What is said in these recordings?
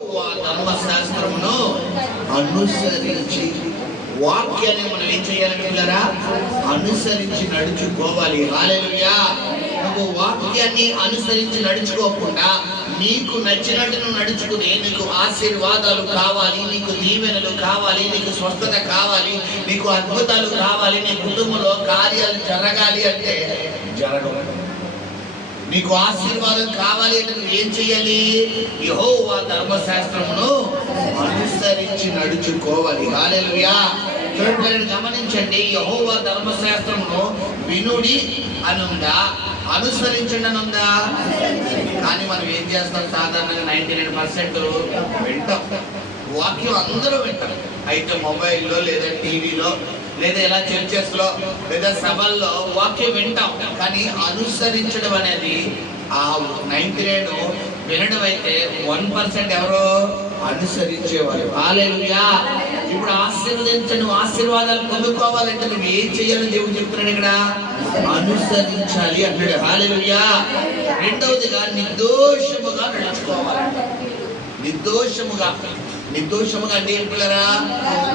ధర్మశాస్త్రమును అనుసరించి వాక్యాన్ని మనం ఏం చేయాలంటే పిల్లరా అనుసరించి నడుచుకోవాలి. హల్లెలూయా. నువ్వు వాక్యాన్ని అనుసరించి నడుచుకోకుండా నీకు నచ్చినట్టు నువ్వు నడుచుకుని నీకు ఆశీర్వాదాలు కావాలి, నీకు దీవెనలు కావాలి, నీకు స్వస్థత కావాలి, నీకు అద్భుతాలు కావాలి, నీ కుటుంబంలో కార్యాలు జరగాలి అంటే జరగవు. నీకు ఆశీర్వాదం కావాలి అంటే నువ్వు ఏం చేయాలి? యెహోవా ధర్మశాస్త్రమును అనుసరించి నడుచుకోవాలి. హల్లెలూయా. చూడండి, గమనించండి, యెహోవా ధర్మశాస్త్రమును వినుడి అనుందా, అనుసరించండి అనుందా? కానీ మనం ఏం చేస్తాం? సాధారణంగా 99% వింటాం. వాక్యం అందరూ వింటాం. అయితే మొబైల్లో లేదా టీవీలో లేదా ఇలా చర్చెస్లో లేదా సభల్లో వాక్యం వింటాం, కానీ అనుసరించడం అనేది ఆ 99 వినడం అయితే 1% ఎవరో అనుసరించేవారు. హల్లెలూయా. ఇప్పుడు నువ్వు ఆశీర్వాదాలు పొందుకోవాలంటే నువ్వు ఏం చేయాలని దేవుడు చెప్తున్నాడు ఇక్కడ? అనుసరించాలి అన్నాడు. హల్లెలూయా. రెండవదిగా నిర్దోషముగా నడుచుకోవాలి. నిర్దోషముగా అంటే ఏం పిల్లరా?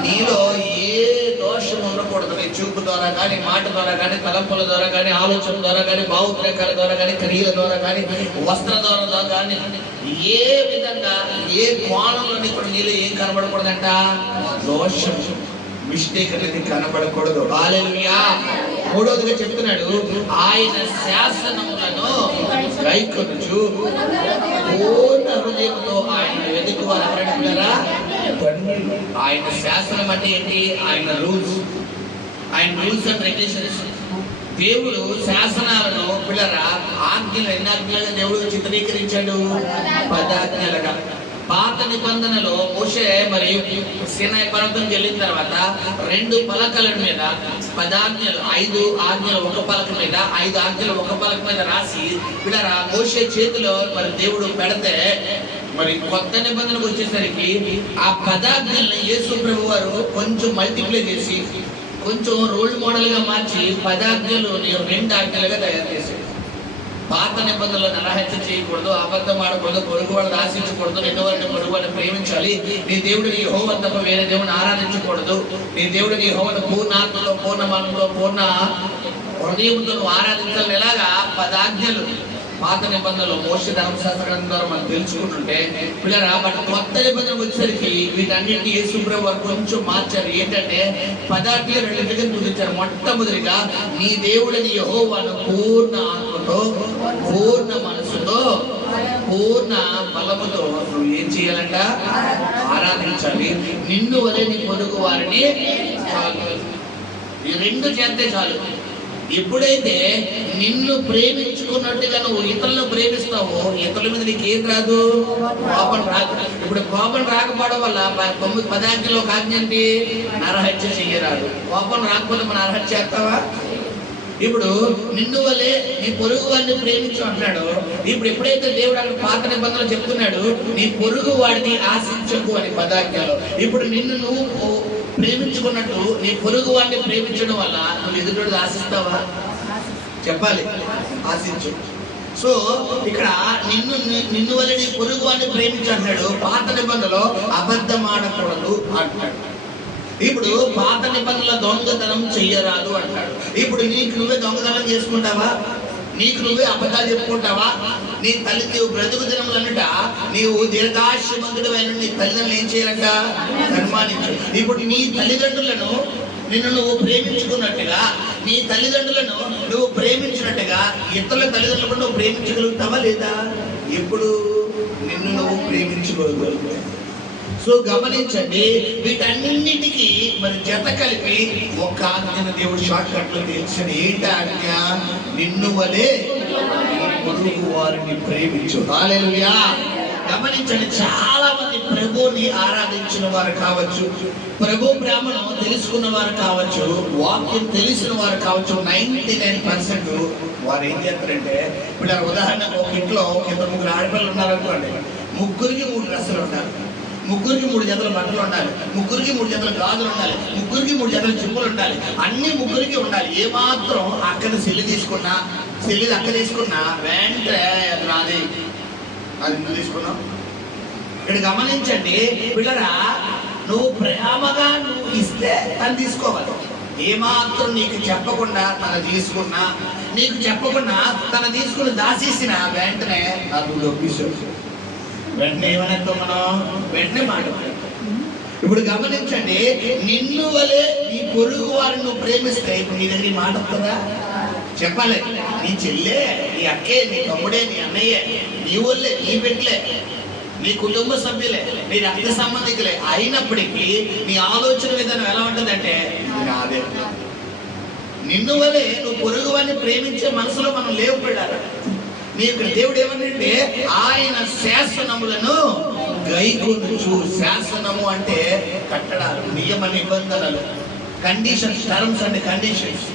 నీలో ఏ దోషం ఉండకూడదు. నీ చూపు ద్వారా కానీ, మాట ద్వారా కానీ, తలంపుల ద్వారా కానీ, ఆలోచన ద్వారా కానీ, భావోద్రేకాల ద్వారా కానీ, క్రియల ద్వారా కానీ, వస్త్ర ద్వారా కానీ, ఏ విధంగా ఏ కోణంలో ఇప్పుడు నీలో ఏం కనబడకూడదంట? దోషం, మిస్టేక్ అనేది కనబడకూడదు. హల్లెలూయా. మూడవదిగా చెప్తున్నాడు, ఆయన శాసనములను గైకొనుచు పూర్ణ హృదయంతో ఆయన వెతుకువారు. ఆయన శాసనం అంటే ఏంటి? ఆయన రూల్స్ అండ్ రెగ్యులేషన్స్. దేవుడు శాసనాలను పిల్లరా ఆజ్ఞలు ఎన్ని ఆజ్ఞలుగా దేవుడు చిత్రీకరించాడు? 10 ఆజ్ఞలుగా. పాత నిబంధనలో మోషే మరియు సీనాయి పర్వతం వెళ్ళిన తర్వాత 2 పలకల మీద 10 ఆజ్ఞలు, 5 ఆజ్ఞలు ఒక పలక మీద, 5 ఆజ్ఞలు ఒక పలక మీద రాసి పిల్లరా మోషే చేతిలో మరి దేవుడు పెడితే, మరి కొత్త నిబంధనకు వచ్చేసరికి ఆ 10 ఆజ్ఞలను యేసు ప్రభు వారు కొంచెం మల్టిప్లై చేసి కొంచెం రోల్ మోడల్ గా మార్చి 10 ఆజ్ఞలు 2 ఆజ్ఞలుగా తయారు చేశారు. పాత నిబంధనలో నరహత్య చేయకూడదు, అబద్ధం ఆడకూడదు, పొరుగువాడిని ఆశించకూడదు, రెండోవారిని పొరుగువాడిని ప్రేమించాలి, నీ దేవుడిని యెహోవా తప్ప వేరే దేవుని ఆరాధించకూడదు, నీ దేవుడిని యెహోవాను పూర్ణ ఆత్మలో, పూర్ణ మనసులో, పూర్ణ హృదయంతో ఆరాధించాలని, ఎలాగా 10 ఆజ్ఞలు పాత నిబంధనలో మోషే ధర్మశాస్త్రం ద్వారా మనం తెలుసుకుంటుంటే పిల్లరా బట్ కొత్త నిబంధన వచ్చేసరికి వీటన్నిటిని యేసు ప్రభు వారు కొంచెం మార్చారు. ఏంటంటే 10 ఆజ్ఞలు 2 దగ్గర చూపించారు. మొట్టమొదటిగా నీ దేవుడిని యెహోవాను పూర్ణ ఆత్మతో, పూర్ణ మనసుతో, పూర్ణ బలముతో నువ్వు ఏం చేయాలంట? ఆరాధించాలి. నిన్ను వలె నీ పొరుగు వారిని చాలు. ఈ 2 చేస్తే చాలు. ఎప్పుడైతే నిన్ను ప్రేమించుకున్నట్టుగా నువ్వు ఇతరులను ప్రేమిస్తావో ఇతరుల మీద నీకేం రాదు? కోపం రాదు. ఇప్పుడు కోపం రాకపోవడం వల్ల 10 ఆజ్ఞలో ఒక ఆజ్ఞ ఏంటి? నరహత్య చెయ్యరాదు. కోపం రాకపోతే మనం నరహత్య చేస్తావా? ఇప్పుడు నిన్ను వలె నీ పొరుగు వాడిని ప్రేమించు అంటున్నాడు. ఇప్పుడు ఎప్పుడైతే దేవుడు అక్కడ పాత నిబంధనలు చెప్తున్నాడు, నీ పొరుగు వాడిని ఆశించకు అని 10 ఆజ్ఞలో. ఇప్పుడు నిన్ను నువ్వు ప్రేమించుకున్నట్టు నీ పొరుగు వాడిని ప్రేమించడం వల్ల నువ్వు ఎదుటి ఆశిస్తావా? చెప్పాలి, ఆశించు. సో ఇక్కడ నిన్ను వల్ల నీ పొరుగు వాడిని ప్రేమించు అంటున్నాడు. పాత నిబంధనలో అబద్ధం ఆడకూడదు అంటున్నాడు. ఇప్పుడు పాత నిబంధనల దొంగతనం చెయ్యరాదు అంటాడు. ఇప్పుడు నీకు నువ్వే దొంగతనం చేసుకుంటావా? నీకు నువ్వే అబద్ధాలు చెప్పుకుంటావా? నీ తల్లి నీవు బ్రతుకు దినములన్నట నీవు దీర్ఘాయుష్మంతుడు అయిన నీ తల్లిదండ్రులు ఏం చేయాలంట? సన్మానించు. ఇప్పుడు నీ తల్లిదండ్రులను నిన్ను నువ్వు ప్రేమించుకున్నట్టుగా, నీ తల్లిదండ్రులను నువ్వు ప్రేమించినట్టుగా ఇతరుల తల్లిదండ్రులను నువ్వు ప్రేమించగలుగుతావా లేదా? ఎప్పుడు నిన్ను నువ్వు ప్రేమించుకోగలుగుతావు. సో గమనించండి, వీటన్నిటికీ మరి జత కలిపి ఒక ఆజ్ఞను దేవుడు షార్ట్ కట్ లో తెలిసిన. ఏంటి ఆజ్ఞ? నిన్ను వలె నీ పొరుగు వారిని ప్రేమించు. హల్లెలూయా. గమనించండి, చాలా మంది ప్రభువుని ఆరాధించిన వారు కావచ్చు, ప్రభు ప్రేమను తెలుసుకున్న వారు కావచ్చు, వాక్యం తెలిసిన వారు కావచ్చు, 99% వారు ఏం చేస్తారంటే, ఇప్పుడు ఉదాహరణకు ఒక ఇంట్లో 2-3 ఆడపిల్లలు ఉన్నారనుకోండి, ముగ్గురికి 3 డ్రెస్సులు ఉండాలి, ముగ్గురికి 3 జతల బట్టలు ఉండాలి, ముగ్గురికి 3 జతల గాజులు ఉండాలి, ముగ్గురికి 3 జతల చెప్పులు ఉండాలి, అన్ని ముగ్గురికి ఉండాలి. ఏమాత్రం అక్కడ సెల్లి తీసుకున్నా, సెల్లి అక్క తీసుకున్నా వెంటనే అది నాది, అది నువ్వు తీసుకున్నావు, ఇక్కడ గమనించండి పిల్లరా, నువ్వు ప్రేమగా నువ్వు ఇస్తే తను తీసుకోవాలి. ఏమాత్రం నీకు చెప్పకుండా తను తీసుకున్నా, నీకు చెప్పకుండా తను తీసుకుని దాచేసిన వెంటనే నాకు డబ్బిస్తాడు. వెంటనే ఏమనేతో మనం వెంటనే మాట. ఇప్పుడు గమనించండి, నిన్ను వలే నీ పొరుగు వారిని నువ్వు ప్రేమిస్తే ఇప్పుడు నీ దగ్గర మాట వస్తుందా? చెప్పాలి. నీ చెల్లె, నీ అక్కే, నీ తమ్ముడే, నీ అన్నయ్యే, నీ ఊళ్ళే, నీ బిడ్డలే, నీ కుటుంబ సభ్యులే, నీ రక్త సంబంధికులే అయినప్పటికీ నీ ఆలోచన విధానం ఎలా ఉంటుందంటే నాదే. నిన్ను వలే నువ్వు పొరుగు వారిని ప్రేమించే మనసులో మనం లేవు పిల్లారా. నీకు దేవుడు ఏమనంటే ఆయన శాసనములను గైకొనుచు. శాసనము అంటే కట్టడాలు, నియమ నిబంధనలు, కండిషన్స్, టర్మ్స్ అండ్ కండిషన్స్.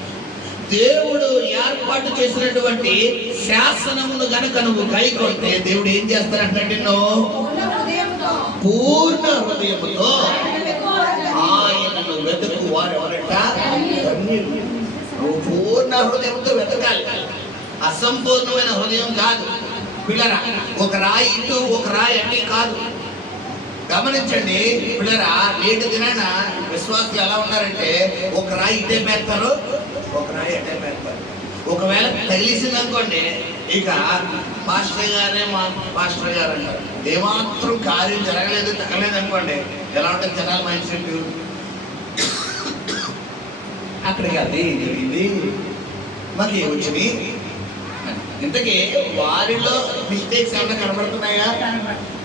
దేవుడు ఏర్పాటు చేసినటువంటి శాసనమును గనక నువ్వు గైకొంటే దేవుడు ఏం చేస్తాడంటే నువ్వు పూర్ణ హృదయముతో ఆయనను వెతుకు వారు ఎవరంట? నువ్వు పూర్ణ హృదయంతో వెతకాలి. అసంపూర్ణమైన హృదయం కాదు పిల్లరా. ఒక రాయి ఇటు ఒక రాయి అన్నీ కాదు. గమనించండి పిల్లరా, నేటి దినాన విశ్వాసులు ఎలా ఉన్నారంటే ఒక రాయి ఇటే పెడతారు, ఒక రాయి అటే పెడతారు. ఒకవేళ తగిలిసింది అనుకోండి, ఇక పాస్టర్ గారే మా పాస్టర్ గారు అంటారు. ఏమాత్రం కార్యం జరగలేదు, తగలేదు అనుకోండి, ఎలా ఉంటుంది జనాల మైండ్ సెట్? అక్కడికి అది జరిగింది, మాకు ఏమొచ్చింది. ఇంతకీ వారిలో మిస్టేక్స్ ఏమైనా కనబడుతున్నాయా?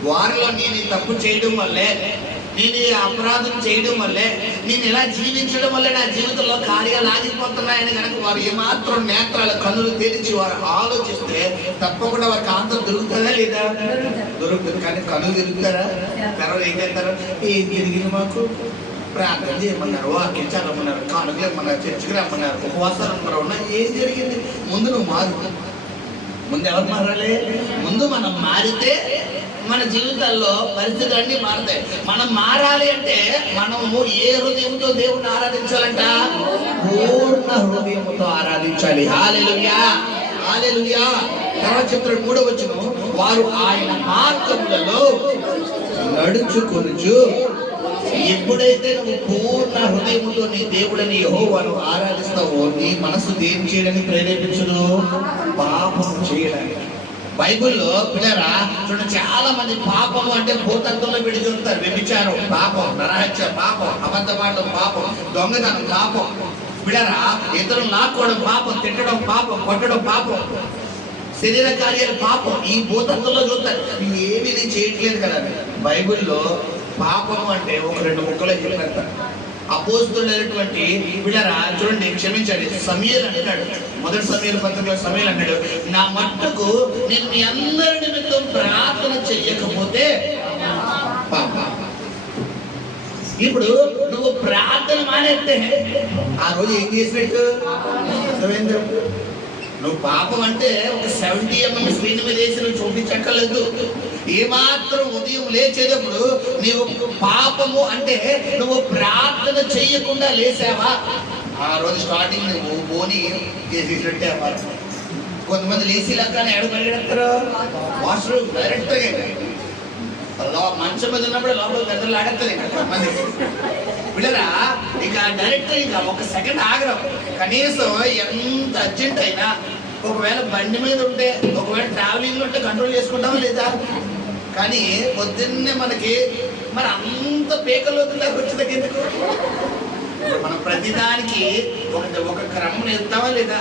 వారిలో నేను తప్పు చేయడం వల్లే, నేను అపరాధం చేయడం వల్లే, నేను ఇలా జీవించడం వల్లే నా జీవితంలో కార్యాలు ఆగిపోతున్నాయని కనుక వారు ఏమాత్రం నేత్రాల కన్నులు తెరిచి వారు ఆలోచిస్తే తప్పకుండా వారికి ఆంతరం దొరుకుతుందా లేదా? దొరుకుతుంది. కానీ కన్నులు తిరుగుతారా? తర్వాత ఏం చేస్తారు? ఏం జరిగింది మాకు? ప్రార్థన చేయమన్నారు, వాక్యం చదవమన్నారు, కానుకలు ఏమన్నారు, చర్చికి రమ్మన్నారు, ఉపవాసాలు అన్నారు. ఉన్నా ఏం జరిగింది? ముందు నువ్వు మారు. ముందు ఎవరు మారాలి? ముందు మనం మారితే మన జీవితాల్లో పరిస్థితులన్నీ మారుతాయి. మనం మారాలి అంటే మనము ఏ హృదయంతో దేవుణ్ణి ఆరాధించాలంట? పూర్ణ హృదయంతో ఆరాధించాలి. హల్లెలూయా, హల్లెలూయా. తర్వాత చెప్తాడు 3వ వచనం, వారు ఆయన మార్గములలో నడుచుకొనుచు. ఎప్పుడైతే నువ్వు పూర్ణ హృదయముతో నీ దేవుడని యెహోవాను ఆరాధిస్తావో నీ మనసు దేని చేయడానికి ప్రేరేపించదు? పాపం చేయడానికి. బైబిల్లో పిల్లరా చూడండి, చాలా మంది పాపం అంటే భూతత్వంలో విడి చూస్తారు. వ్యభిచారం పాపం, నరహత్య పాపం, అబద్ధపాఠం పాపం, దొంగతనం పాపం, పిల్లరా ఇతరులు లాక్కోవడం పాపం, తిట్టడం పాపం, కొట్టడం పాపం, శరీర కార్యాలు పాపం. ఈ భూతత్వంలో చూస్తారు. నువ్వు ఏమీ చేయట్లేదు కదా. బైబిల్లో పాపం అంటే ఒక 2 ముక్కలే చెప్పారు. అపోస్తులైనటువంటి పిల్లరా చూడండి, క్షమించండి, సమూయేలు అంటాడు, 1 సమూయేలు పత్రికలో సమూయేలు అంటాడు, నా మట్టుకు నేను మీ అందరి నిమిత్తం ప్రార్థన చెయ్యకపోతే పాపం. ఇప్పుడు నువ్వు ప్రార్థన మానేస్తే ఆ రోజు ఏం చేసినట్టు? నువ్వు పాపం అంటే ఒక 70 mm స్క్రీన్ మీద వేసి నువ్వు చూపించక్కర్లేదు. ఏమాత్రం ఉదయం లేచేటప్పుడు నీవు పాపము అంటే నువ్వు ప్రార్థన చెయ్యకుండా లేసావా, ఆ రోజు స్టార్టింగ్ నువ్వు బోని చేసేటట్టే అవ్వాలి. కొంతమంది లేచి లెక్కనే ఎడ పరిగెడతారు, వాష్రూమ్ డైరెక్ట్గా మంచం మీద ఉన్నప్పుడు లోపల గద్దలు ఆడేస్తుంది. కొంతమంది పిల్లరా ఇక డైరెక్ట్ ఇక 1 సెకండ్ ఆగరం. కనీసం ఎంత అర్జెంట్ అయినా ఒకవేళ బండి మీద ఉంటే, ఒకవేళ ట్రావెలింగ్ ఉంటే కంట్రోల్ చేసుకుంటామా లేదా? కానీ పొద్దున్నే మనకి మరి అంత పేకల్లోకి దాకా వచ్చేదాకా ఎందుకు? మనం ప్రతిదానికి ఒక క్రమం ఇస్తామా లేదా?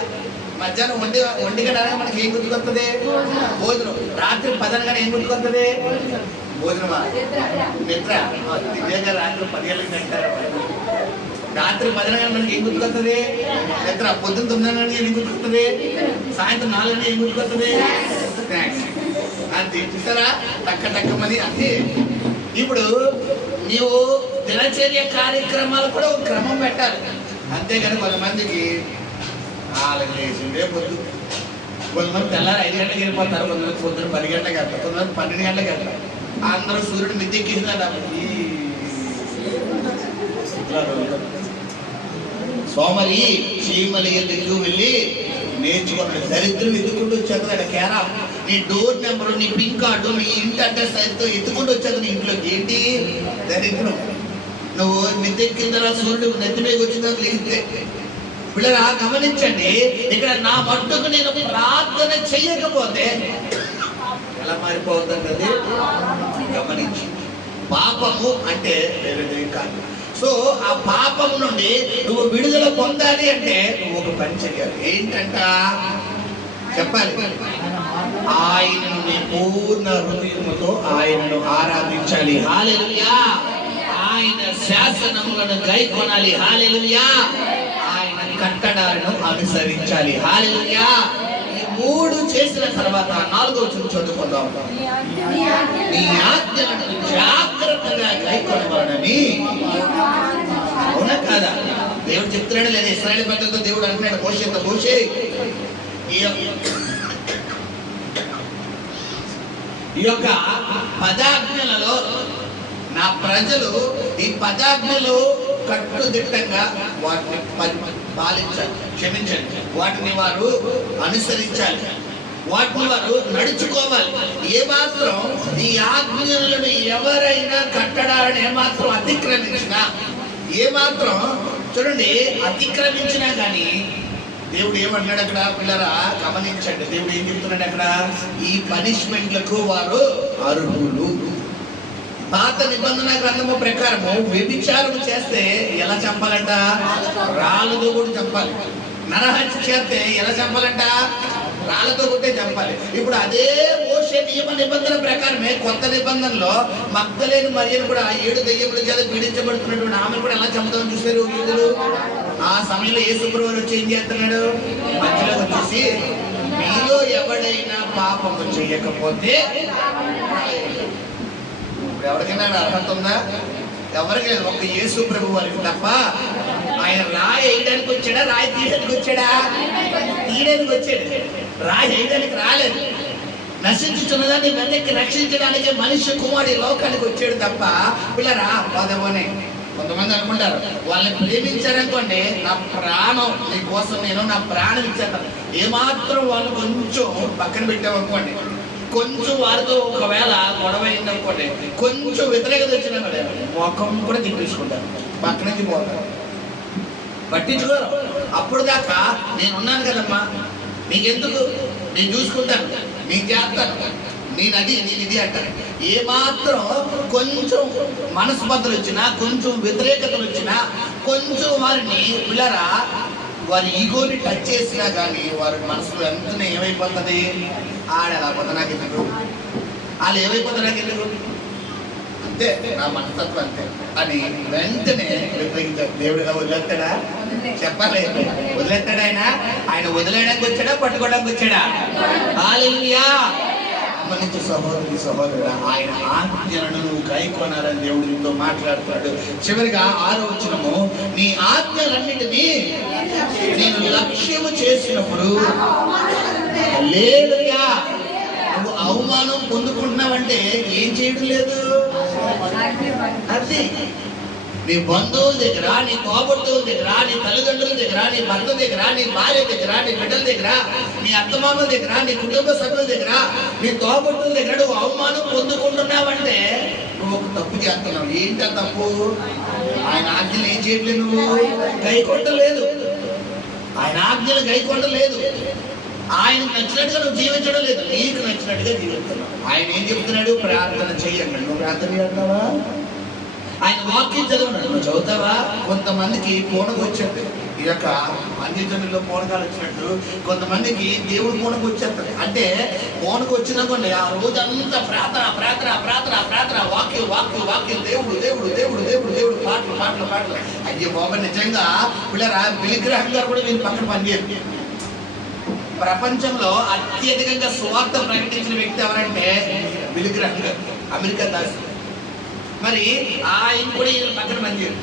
మధ్యాహ్నం 1 గంట మనకి ఏం గుర్తుకొస్తుంది? భోజనం. రాత్రి 10 గంటల ఏం గుర్తుకొస్తుంది? భోజనమా? నిద్ర. నిజంగా రాత్రి 10 గంటలకు తింటారు. రాత్రి 10 గంటల మనకి ఏం గుర్తుకొస్తుంది? నిద్ర. పొద్దున్న 9 గంటలకు ఏం గుర్తుకొస్తుంది? సాయంత్రం 4 గంటలకు ఏం గుర్తుకొస్తుంది? స్నాక్స్. అది చూస్తారా టక్కమని అంతే. ఇప్పుడు నీవు దినచర్య కార్యక్రమాలు కూడా ఒక క్రమం పెట్టాలి. అంతేగాని కొంతమందికి వాళ్ళకి లేచిందే పొద్దు, కొంతమంది తెల్లారి 5 గంటలకు వెళ్ళిపోతారు, కొంతమంది పొద్దున్న 10 గంటలకు వెళ్తారు, కొంతమంది 12 గంటలకు వెళ్తారు. అందరూ సూర్యుడు మిద్దెక్కిందా సోమరి చీమలి ఎందుకు వెళ్ళి నేర్చుకున్నాడు. దరిద్రం ఎందుకుంటూ వచ్చారు కేరా నీ డోర్ నెంబరు, నీ పిన్ కార్డు, నీ ఇంటి అడ్రస్ అయితే ఎత్తుకుంటూ వచ్చాక నీ ఇంట్లోకి. ఏంటి దరిద్రం? నువ్వు మిద్దెక్కిన తర్వాత సూర్యుడు నెత్తి మీద వచ్చిందా లేస్తే. పిల్లరా గమనించండి, ఇక్కడ నా మట్టుకు నేను ప్రార్థన చెయ్యకపోతే ఎలా మారిపోతుంటది గమనించి. పాపము అంటే వేరేదేం కాదు. సో ఆ పాపం నుండి నువ్వు విడుదల పొందాలి అంటే నువ్వు ఒక పని చెయ్యాలి. ఏంటంట చెప్పాలి, ఆయనను నీ పూర్ణ హృదయముతో ఆయనను ఆరాధించాలి. హల్లెలూయా. ఆయన శాసనములను గైకొనాలి. హల్లెలూయా. ఆయన కట్టడాలను అనుసరించాలి. హల్లెలూయా. ఈ మూడు చేసిన తర్వాత 4వ వచనం చదువుకుందాం. నీ ఆజ్ఞలను జాగ్రత్తగా గైకొనవాడని. అవునా కాదా? దేవుడు చెప్తున్నాడు లేదా? ఇశ్రాయేలు ప్రజలతో దేవుడు అంటున్నాడు మోషేతో, మోషే ఈ యొక్క పదాజ్ఞలలో నా ప్రజలు ఈ పదాజ్ఞలు కట్టుదిట్టంగా వాటిని పాలించాలి, క్షమించండి, వాటిని వారు అనుసరించాలి, వాటిని వారు నడుచుకోవాలి. ఏమాత్రం ఈ ఆజ్ఞలను ఎవరైనా కట్టడాలను ఏమాత్రం అతిక్రమించినా, ఏమాత్రం చూడండి అతిక్రమించినా కానీ దేవుడు ఏమన్నాడు అక్కడ? పిల్లరా గమనించండి, దేవుడు ఏం చెప్తున్నాడు అక్కడ? ఈ పనిష్మెంట్లకు వారు అర్హులు. పాత నిబంధన గ్రంథము ప్రకారము వ్యభిచారం చేస్తే ఎలా చంపాలంట? రాళ్ళతో కూడా చంపాలి. నరహత్య చేస్తే ఎలా చంపాలంట? రాళ్ళతో కొట్టే చంపాలి. ఇప్పుడు అదే మోషే నియమ నిబంధన ప్రకారమే కొత్త నిబంధనలో మగ్దలేని మరియను కూడా 7 దెయ్యముల చేత పీడించబడుతున్నటువంటి ఆమె కూడా ఎలా చంపుతామని చూసారు యూదులు. ఆ సమయంలో యేసుప్రభువు వచ్చి ఏం చేస్తున్నాడు? మధ్యలో వచ్చేసి మీలో ఎవడైనా పాపము చేయకపోతే. ఎవరికైనా అర్హత ఉందా? ఎవరికి లేదు. ఒక యేసుప్రభువు వారికి తప్ప. ఆయన రాయి వేయడానికి వచ్చాడా? రాయి తీయడానికి వచ్చాడా? తీయడానికి వచ్చాడు. రాయి వేయడానికి రాలేదు. నశించుతున్నదాన్ని వెనక్కి రక్షించడానికి మనిషి కుమారుడు లోకానికి వచ్చాడు తప్ప పిల్లరా పదవనే. కొంతమంది అనుకుంటారు వాళ్ళని ప్రేమించారనుకోండి, నా ప్రాణం నీ కోసం నేను నా ప్రాణం ఇచ్చేస్తాను. ఏమాత్రం వాళ్ళు కొంచెం పక్కన పెట్టామనుకోండి, కొంచెం వారితో ఒకవేళ గొడవ అయిందనుకోండి, కొంచెం వ్యతిరేకత వచ్చినా కూడా మొఖం కూడా తిప్పించుకుంటారు, పక్క నుంచి పోతారు, పట్టించుకోరు. అప్పుడు దాకా నేనున్నాను కదమ్మా, నీకెందుకు, నేను చూసుకుంటాను, నేను చేస్తాను, నేను ఇది అంటాను. ఏమాత్రం కొంచెం మనస్పర్ధలు వచ్చినా, కొంచెం వ్యతిరేకతలు వచ్చినా, కొంచెం వారిని పిల్లరా వారి ఈగోని టచ్ చేసినా కానీ వారి మనసులో వెంటనే ఏమైపోతుంది? ఆడలేకపోతే నాకు ఎందుకు, వాళ్ళు ఏమైపోతే నాకు ఎందుకు, అంతే నా మనస్తత్వం అంతే అని వెంటనే వ్యతిరేకించారు. దేవుడిగా వదిలేస్తాడా? చెప్పాలి, వదిలేస్తాడా? ఆయన వదిలేయడానికి వచ్చాడా, పట్టుకోవడానికి వచ్చాడా? హల్లెలూయా. గమనించు సహోదరి సహోదరుడా, ఆయన ఆజ్ఞలను నువ్వు గైకొనాలని దేవుడు నీతో మాట్లాడుతున్నాడు. చివరిగా 6వ వచనము, నీ ఆజ్ఞలన్నిటినీ నేను లక్ష్యము చేసినప్పుడు. హల్లెలూయా. నువ్వు అవమానం పొందుకుంటున్నావంటే ఏం చేయడం లేదు. అది నీ బంధువుల దగ్గర, నీ తోబుట్టువుల దగ్గర, నీ తల్లిదండ్రుల దగ్గర, నీ భర్త దగ్గర, నీ భార్య దగ్గర, నీ బిడ్డల దగ్గర, నీ అత్తమామల దగ్గర, నీ కుటుంబ సభ్యుల దగ్గర, నీ తోబుట్టుల దగ్గర నువ్వు అవమానం పొందుకుంటున్నావంటే నువ్వు ఒక తప్పు చేస్తున్నావు. ఏంటి ఆ తప్పు? ఆయన ఆజ్ఞలు ఏం చేయట్లేదు, నువ్వు గైకొట్టలేదు. ఆయన ఆజ్ఞలు గైకొట్టలేదు. ఆయనకు నచ్చినట్టుగా నువ్వు జీవించడం లేదు, నీకు నచ్చినట్టుగా జీవిస్తున్నావు. ఆయన ఏం చెప్తున్నాడు? ప్రార్థన చెయ్యండి. నువ్వు ప్రార్థన చేస్తావా? ఆయన వాక్యం చదవన్నాడు, నువ్వు చదువుతావా? కొంతమందికి పూనకు వచ్చేది, ఈ యొక్క అన్యజనుల్లో పూనకాలు వచ్చినట్టు కొంతమందికి దేవుడు పూనకు వచ్చేస్తుంది. అంటే పూనకు వచ్చినప్పుడు ఆ రోజంతా ప్రార్థన ప్రార్థన ప్రార్థన ప్రార్థన, వాక్యం వాక్యం వాక్యం, దేవుడు దేవుడు దేవుడు దేవుడు దేవుడు, పాటలు పాటలు పాటలు. అయ్యో బాబా, నిజంగా పిల్లరా విగ్రహం గారు కూడా వీళ్ళు పక్కన పనిచేయరు. ప్రపంచంలో అత్యధికంగా సువార్త ప్రకటించిన వ్యక్తి ఎవరంటే విగ్రహం గారు, అమెరికా దాసి. మరి ఆయన కూడా ఈయన పక్కన పనిచేయరు.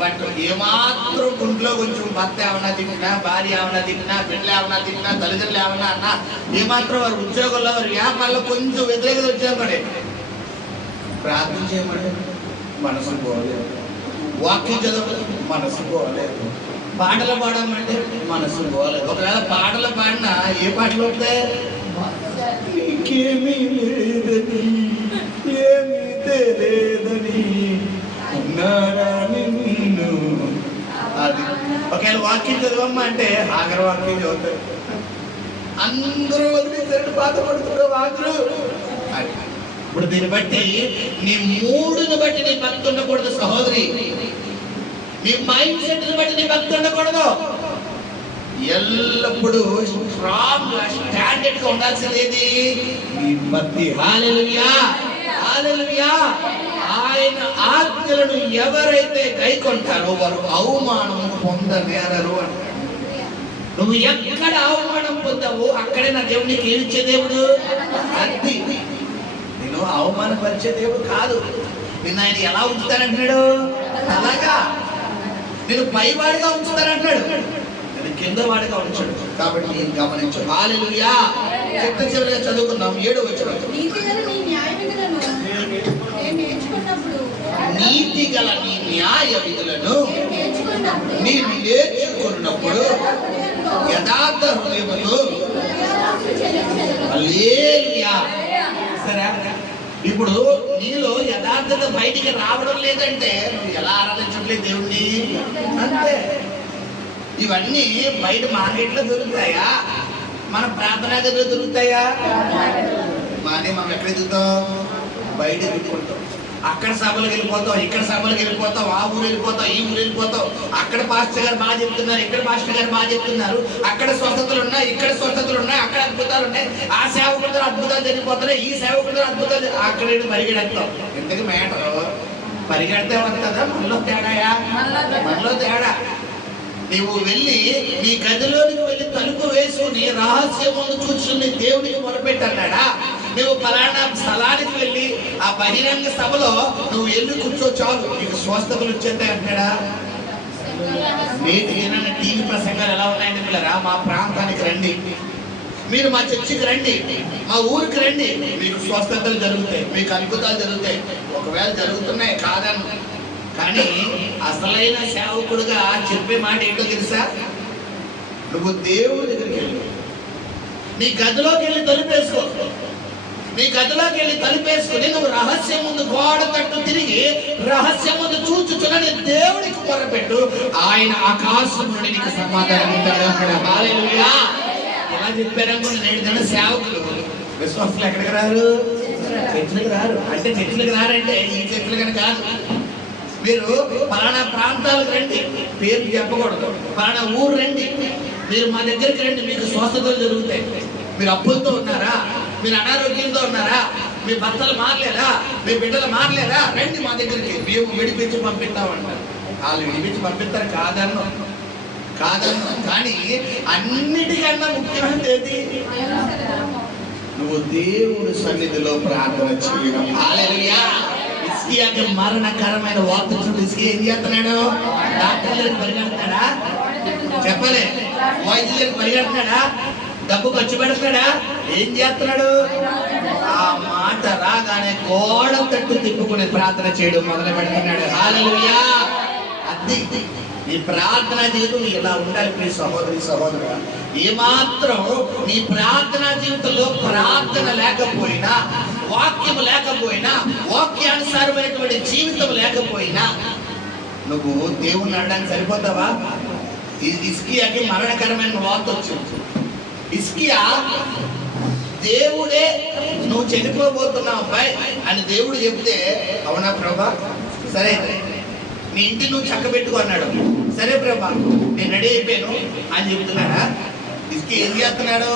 బట్ ఏమాత్రం గుంట్లో కొంచెం భర్త ఏమన్నా తిట్టినా, భార్య ఏమన్నా తిట్టినా, బిడ్డలు ఏమన్నా తిట్టినా, తల్లిదండ్రులు ఏమన్నా అన్నా, ఏమాత్రం వారి ఉద్యోగంలో వారి వ్యాపారంలో కొంచెం వ్యతిరేకత వచ్చామని ప్రార్థన చేయమని మనసు పోలేదు, వాక్యం చదవలేదు మనసు పోలేదు, పాటలు పాడమంటే మనసు పోలేదు. ఒకవేళ పాటలు పాడినా ఏ పాటలు వస్తాయి? ఎవరికేమీ లేదని ఏమీ తెలియదని ఉన్నారా నిన్ను. అది ఒకవేళ వాక్యం చదవమ్మా అంటే ఆఖరి వాక్యం చదువుతారు. అందరూ వదిలేసరికి బాధపడుతున్నారు అందరూ. ఇప్పుడు దీన్ని బట్టి నీ మూడుని బట్టి నీ భక్తి ఉండకూడదు సహోదరి. నీ మైండ్ సెట్ బట్టి నీ భక్తి ఉండకూడదు. ఎల్లప్పుడూ స్ట్రాంగ్ గా స్టాండర్డ్ గా ఉండాల్సింది ఏది? నీ భక్తి. హల్లెలూయా, హల్లెలూయా. ఆయన ఆజ్ఞలను ఎవరైతే గైకొంటారో వారు అవమానం పొందనేరరు అంటారు. నువ్వు ఎక్కడ అవమానం పొందావో అక్కడే నా దేవుడు నీకు ఏమిచ్చే దేవుడు. అది నేను అవమానపరిచే దేవుడు కాదు. నిన్ను ఆయన ఎలా ఉంచుతానంటున్నాడు? అలాగా. నేను పైవాడిగా ఉంచుతానంటున్నాడు, నేను కింద వాడిగా ఉంచాడు. కాబట్టి గమనించు. హల్లెలూయా. చిట్ట చివరిగా చదువుకున్నాం 7వ వచనం. నీతి గల నీ న్యాయ విధులను నీవు నేర్చుకున్నప్పుడు యథార్థ హృదయముతో. హల్లెలూయా. సరే, ఇప్పుడు నీలో యథార్థత బయటికి రావడం లేదంటే నువ్వు ఎలా ఆరాధించట్లేదు దేవుణ్ణి అంతే. ఇవన్నీ బయట మార్కెట్లో దొరుకుతాయా? మన ప్రార్థనా గదిలో దొరుకుతాయా? మనం ఎక్కడ దిగుతాం? బయట దిగుకుంటాం. అక్కడ సభలకు వెళ్ళిపోతాం, ఇక్కడ సభలకు వెళ్ళిపోతాం, ఆ ఊరు వెళ్ళిపోతాం, ఈ ఊరు వెళ్ళిపోతాం. అక్కడ పాస్టర్ గారు బాగా చెప్తున్నారు, ఇక్కడ పాస్టర్ గారు బాగా చెప్తున్నారు. అక్కడ స్వస్థతలు ఉన్నాయి, ఇక్కడ స్వస్థతలు ఉన్నాయి, అక్కడ అద్భుతాలు ఉన్నాయి. ఆ సేవకుడితో అద్భుతాలు జరిగిపోతున్నాయి, ఈ సేవకుడితో అద్భుతాలు. అక్కడ పరిగెడతాం. ఇంతకు మేటరు పరిగెడితే వస్తుందా? మనలో తేడాయా? మనలో తేడా. నీవు వెళ్ళి నీ గదిలోనికి వెళ్ళి తలుపు వేసుకుని రహస్యమును చూసుకుని దేవుడికి మొదలుపెట్టన్నాడా? నువ్వు పలానా స్థలానికి వెళ్ళి ఆ బహిరంగ సభలో నువ్వు వెళ్ళి కూర్చో చాలు, నీకు స్వస్థతలు వచ్చేస్తాయి అంటాడా? నేటి టీవీ ప్రసంగాలు ఎలా ఉన్నాయండి పిల్లరా? మా ప్రాంతానికి రండి, మీరు మా చర్చికి రండి, మా ఊరికి రండి, మీకు స్వస్థతలు జరుగుతాయి, మీకు అద్భుతాలు జరుగుతాయి. ఒకవేళ జరుగుతున్నాయి కాదను, కానీ అసలైన సేవకుడుగా చెప్పే మాట ఏంటో తెలుసా? నువ్వు దేవుడి దగ్గరికి వెళ్ళి నీ గదిలోకి వెళ్ళి తలుపేసుకో. నీ గదిలోకి వెళ్ళి తలుపేసుకుని నువ్వు రహస్యం ముందు గోడ తట్టు తిరిగి రహస్యం ముందు చూచుచున్నని దేవుడికి మొరపెట్టు. ఆయన ఆకాశం నుండి నీకు సమాధానం ఇస్తాడు. హల్లెలూయా. ఎలా చెప్పారనుకున్న నేడు సేవకులు విశ్వాసులు ఎక్కడికి రారు? చర్చిలకు రారు. అంటే చర్చిలకు రారంటే ఈ చర్చిలు కాదు. మీరు పలానా ప్రాంతాలకు రండి, పేరు చెప్పకూడదు, పలానా ఊరు రండి, మీరు మా దగ్గరికి రండి, మీకు స్వస్థతలు జరుగుతాయి. మీరు అప్పులతో ఉన్నారా? మీరు అనారోగ్యంతో ఉన్నారా? మీ భర్తలు మారలేదా? మీ బిడ్డలు మారలేదా? రండి మా దగ్గరికి, మేము విడిపించి పంపిస్తామంటారు. వాళ్ళు విడిపించి పంపిస్తారు కాదన్ను, కానీ అన్నిటికన్నా ముఖ్యమైనది ఏది? నువ్వు దేవుడి సన్నిధిలో ప్రార్థన చేయడం. హల్లెలూయా. హిజ్కియాకి మరణకరమైన వార్త చూడు. హిజ్కియా ఏం చేస్తున్నాడు? డాక్టర్ దగ్గరికి పరిగెడుతున్నాడా? చెప్పలే. వైద్యుల దగ్గరికి పరిగెడుతున్నాడా? డబ్బు ఖర్చు పెడుతున్నాడా? ఏం చేస్తున్నాడు? ఆ మాట రాగానే గోడ తట్టు తిప్పుకుని ప్రార్థన చేయడం మొదలు పెడుతున్నాడు. హల్లెలూయా. అది నీ ప్రార్థనా జీవితం ఇలా ఉండాలి. మీ సహోదరి సహోదరు, ఏమాత్రం నీ ప్రార్థనా జీవితంలో ప్రార్థన లేకపోయినా, వాక్యం లేకపోయినా, వాక్యానుసారమైనటువంటి జీవితం లేకపోయినా నువ్వు దేవుణ్ణి అనడానికి సరిపోతావా? హిజ్కియాకి మరణకరమైన వార్త వచ్చింది. హిజ్కియా దేవుడే నువ్వు చనిపోబోతున్నావు అబ్బాయి అని దేవుడు చెప్తే, అవునా ప్రభా, సరే నీ ఇంటి నువ్వు చక్క పెట్టుకో అన్నాడు. సరే ప్రభా నేను రెడీ అయిపోయాను అని చెప్తున్నాడా? హిజ్కియా ఏం చేస్తున్నాడు?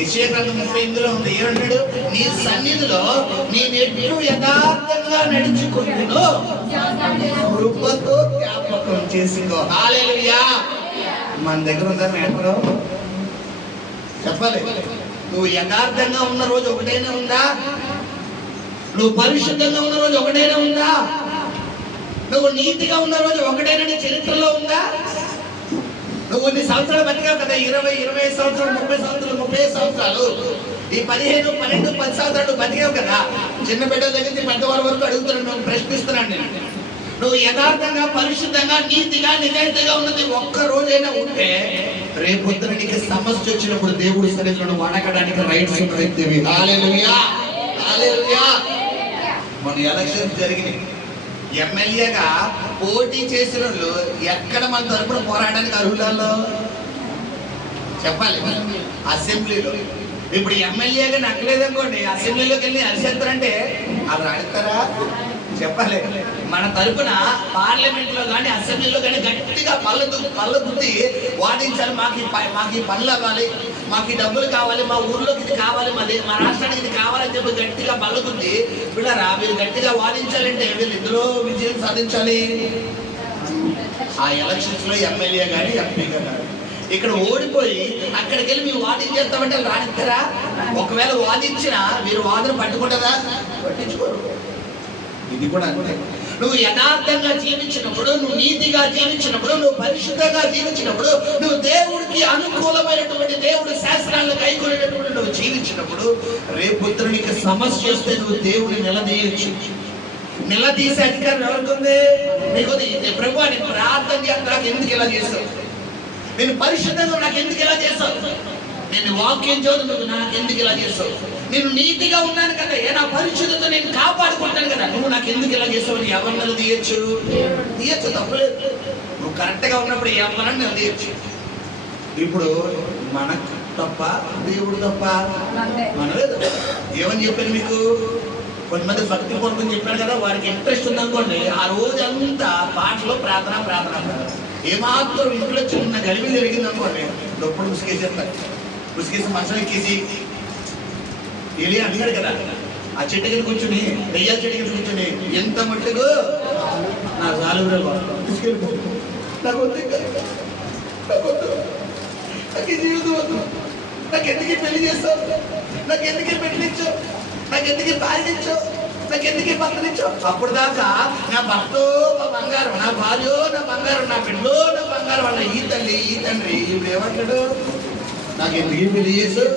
యెషయా గ్రంథం 38లో ఉంది. ఏమంటాడు? నీ సన్నిధిలో నేను ఎట్లు యథార్థంగా నడుచుకుంటున్నాను, కృపతో జ్ఞాపకం చేసుకో. హల్లెలూయా. మన దగ్గర ఉందా మేటరు? చెప్పాలి. నువ్వు యథార్థంగా ఉన్న రోజు ఒకటైనా ఉందా? నువ్వు పరిశుద్ధంగా ఉన్న రోజు ఒకటైనా ఉందా? నువ్వు నీతిగా ఉన్న రోజు ఒకటైనా నీ చరిత్రలో ఉందా? నువ్వు కొన్ని సంవత్సరాలు బతికావు కదా, 20 సంవత్సరాలు, 30 సంవత్సరాలు, 30 సంవత్సరాలు, ఈ 15, 12, 10 సంవత్సరాలు బతికావు కదా. చిన్న బిడ్డల దగ్గర నుంచి పెద్దవాళ్ళ వరకు అడుగుతున్నాను, ప్రశ్నిస్తున్నాను నేను. నువ్వు యథార్థంగా, పరిశుద్ధంగా, నీతిగా, నిజాయితీగా ఉన్నది ఒక్క రోజైనా ఉంటే రేపొద్దున నీకు సమస్య వచ్చినప్పుడు దేవుడి సన్నిధిలో వణకడానికి రైట్స్ ఉన్న వ్యక్తివి. హల్లెలూయా, హల్లెలూయా. మన ఎలక్షన్స్ జరిగినాయి. ఎమ్మెల్యేగా పోటీ చేసిన వాళ్ళు ఎక్కడ మన తరపున పోరాడడానికి అర్హులలో చెప్పాలి. అసెంబ్లీలో ఇప్పుడు ఎమ్మెల్యేగా నక్కలేదనుకోండి, అసెంబ్లీలోకి వెళ్ళి అరిచేస్తారంటే వాళ్ళు రాడతారా చెప్పాలి. మన తరపున పార్లమెంట్ లో కానీ అసెంబ్లీలో కానీ గట్టిగా పళ్ళ దుద్ది వాదించాలి. మాకు ఈ పనులు అవ్వాలి, మాకు ఈ డబ్బులు కావాలి, మా ఊర్లోకి ఇది కావాలి, మా రాష్ట్రానికి ఇది కావాలని చెప్పి గట్టిగా పళ్ళ దుద్ది వీళ్ళరా వీళ్ళు గట్టిగా వాదించాలంటే వీళ్ళు ఇందులో విజయం సాధించాలి. ఆ ఎలక్షన్స్ లో ఎమ్మెల్యే కానీ ఎంపీగా కానీ ఇక్కడ ఓడిపోయి అక్కడికి వెళ్ళి మీరు వాదించేస్తామంటే రానిస్తారా? ఒకవేళ వాదించినా మీరు వాదన పట్టుకుంటారా? పట్టించుకోరు. ఇది కూడా అంతే. నువ్వు యథార్థంగా జీవించినప్పుడు, నువ్వు నీతిగా జీవించినప్పుడు, నువ్వు పరిశుద్ధంగా జీవించినప్పుడు, నువ్వు దేవుడికి అనుకూలమైనటువంటి దేవుడి శాస్త్రాలను కైకొనేటటువంటి నువ్వు జీవించినప్పుడు రేపు నీకు సమస్య వస్తే నువ్వు దేవుడిని నిలదీయచ్చు. నిలదీసే అధికారం ఎవరికుంది? నీకు ప్రభు నేను ప్రార్థన చేస్తే నాకు ఎందుకు ఇలా చేస్తావు, నేను పరిశుద్ధంగా నాకు ఎందుకు ఇలా చేస్తావు, నేను వాక్యం చదువు నువ్వు నాకు ఎందుకు ఇలా చేస్తావు, నేను నీతిగా ఉన్నాను కదా, నా పరిశుద్ధత నేను కాపాడుకుంటాను కదా, నువ్వు నాకు ఎందుకు ఇలా చేస్తావు అని ఎవరిని తీయచ్చు? తప్పలేదు. నువ్వు కరెక్ట్ గా ఉన్నప్పుడు ఎవరన్నా నిలదీయచ్చు. ఇప్పుడు మనకు తప్ప దేవుడు తప్ప మనలేదు. ఏమని చెప్పాను మీకు? కొంతమంది భక్తి కొడుకుని చెప్పాడు కదా, వారికి ఇంట్రెస్ట్ ఉందనుకోండి ఆ రోజంతా పాటలో ప్రార్థన ఏమాత్రం ఇంట్లో చిన్న గలిమి జరిగింది అనుకోండి డొప్పుడు ఉసికేసేస్తారు. ఉసికేసి మనసులో ఎక్కేసి ఏలి అడిగాడు కదా, ఆ చెట్టు కింద కూర్చుని, దెయ్యాల చెట్టు కింద కూర్చుని ఎంత మట్టుకు నా చాలు నాకు జీవితం వద్దు, నాకు ఎందుకు పెళ్లి చేస్తావు, నాకు ఎందుకు పెట్టించావు, నాకు ఎందుకు భార్యనిచ్చావు, నాకు ఎందుకు భర్తనిచ్చావు. అప్పుడు దాకా నా భర్త నా బంగారం, నా భార్య నా బంగారం, నా బిడ్డలో నా బంగారం అన్న ఈ తల్లి ఈ తండ్రి ఇప్పుడు ఏమంటాడు? నాకు ఎందుకు పెళ్లి చేసావు?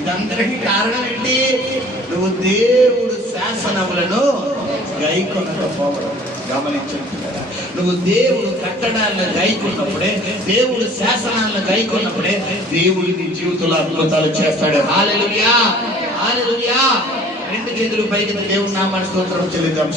ఇదంతటికి కారణం ఏంటి? నువ్వు దేవుడు శాసనములను గైకొనకపోవడం. గమనించండి కదా, నువ్వు దేవుడు కట్టడాలను గైకొన్నప్పుడే, దేవుడు శాసనాలను గైకొన్నప్పుడే దేవుడు నీ జీవితంలో అద్భుతాలు చేస్తాడు. హల్లెలూయా, హల్లెలూయా. రెండు చేతులు పైకి దేవుడు నామాన్ని స్తోత్రం చెల్లిద్దాం.